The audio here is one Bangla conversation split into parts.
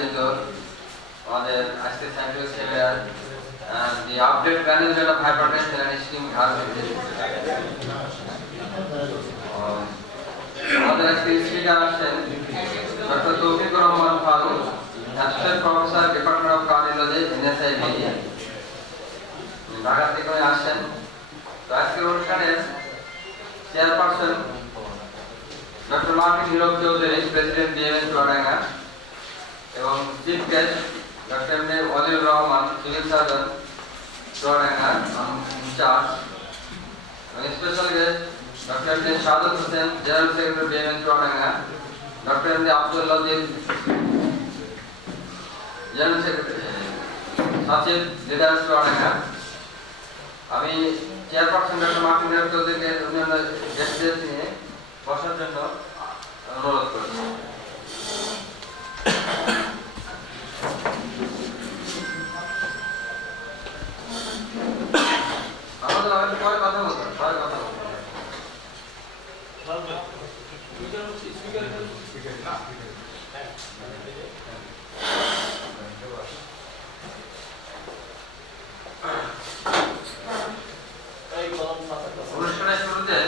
আয়োজিত আমাদের আজকে scientific seminar the update management of hypertension and ischemic heart disease আমাদের আজকে স্পিকার আছেন doctor Toufiqur Rahman Faruk, associate professor, department of cardiology, NSIV, Dhaka থেকে আসেন। তো আজকের অনুষ্ঠানের chairperson doctor Martin Hirak Chowdhury, president BMS Chuadanga, এবং chief guest doctor M A Waliur Rahman, civil surgeon Chuadanga incharge, এবং special guest doctor M A Shahadat Hossain, general secretary BMS Chuadanga, doctor M A Abdul Latif, general secretary সচিব লিডার চুয়াডাঙ্গা। আমি চেয়ারপারসন ডক্টর মার্টিন হীরক চৌধুরীকে অন্যান্য গেস্টদের নিয়ে বসার জন্য অনুরোধ করছি। আমাদের পরে কথা বলতে অনুষ্ঠানের শুরুতে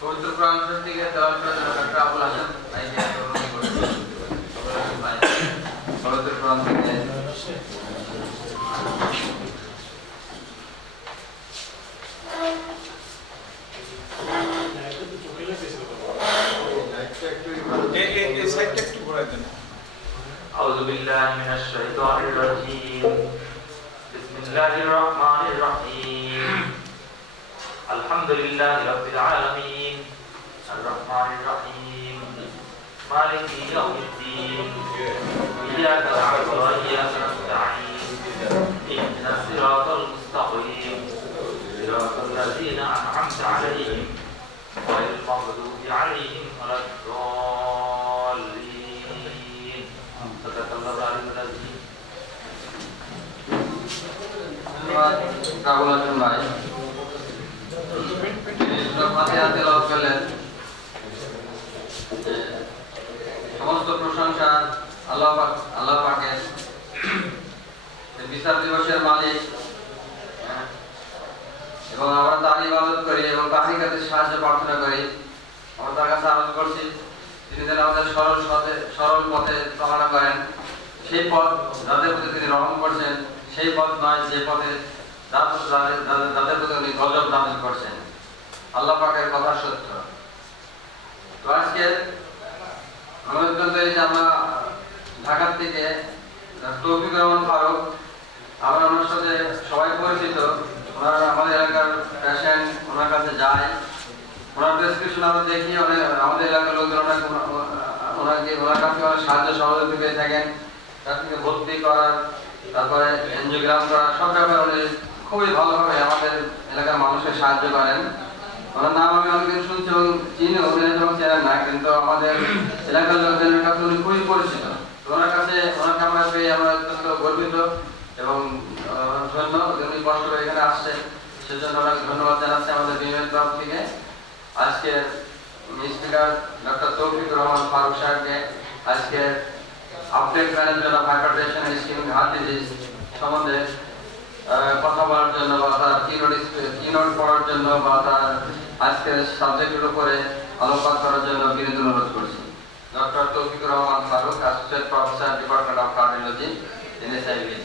পবিত্র কোরআন শরীফ থেকে তেলাওয়াত করার জন্য ডক্টর আবুল হাসান ভাইকে অনুরোধ করছি। পবিত্র কোরআন থেকে أعوذ بالله من الشيطان الرجيم بسم الله الرحمن الرحيم الحمد لله رب العالمين الرحمن الرحيم مالك يوم الدين إياك نعبد وإياك نستعين اهدنا الصراط المستقيم صراط الذين أنعمت عليهم غير المغضوب عليهم ولا الضالين صدق الله العلي العظيم আবুল হাসান ভাই ফাতিহা তেলাওয়াত করলেন। সমস্ত প্রশংসা আল্লাহ পাকের, বিচার দিবসের মালিক, এবং আমরা তার ইবাদত করি এবং তারই কাছে সাহায্য প্রার্থনা করি। আমরা তার কাছে আরজ করছি তিনি যেন আমাদের সরল পথে চালনা করেন, সেই পথ যাদের প্রতি তিনি রহম করছেন, সেই পথ নয় যে পথে যাদের প্রতি উনি গজব নাযিল করছেন। আল্লাহ পাকের কথা সত্য। তো আজকে আমরা ঢাকা থেকে তৌফিকুর রহমান ফারুক, আমরা ওনার সাথে সবাই পরিচিত। ওনার আমাদের এলাকার পেশেন্ট, ওনার কাছে যায়, ওনার প্রেসক্রিপশন আমরা দেখি, আমাদের এলাকার লোকজন ওনার কাছে অনেক সাহায্য সহযোগিতা পেয়ে থাকেন। তার থেকে ভর্তি করার, তারপরে এনজিওগ্রাম করার, সব ব্যাপারে উনি খুবই ভালোভাবে আমাদের এলাকার মানুষকে সাহায্য করেন। ওনার নাম আমি অনেকদিন শুনছি এবং চিনি, এবং চেনেন না, কিন্তু আমাদের এলাকার লোকজনের কাছে উনি খুবই পরিচিত। ওনাকে আমরা পেয়ে আমরা অত্যন্ত গর্বিত এবং ধন্য। উনি কষ্ট করে এখানে আসছেন, সেজন্য ওনাকে ধন্যবাদ জানাচ্ছি আমাদের বিএমএস তরফ থেকে। আজকে স্পিকার ডক্টর তৌফিকুর রহমান ফারুক সাহেবকে আজকে update management of hypertension and ischaemic heart disease সম্বন্ধে কথা বলার জন্য বা তার কিনোট পড়ার জন্য বা তার আজকের সাবজেক্টের উপরে আলোকপাত করার জন্য বিনীত অনুরোধ করছি। Doctor Toufiqur Rahman Faruk, associate professor, department of cardiology, এনএসআইভি।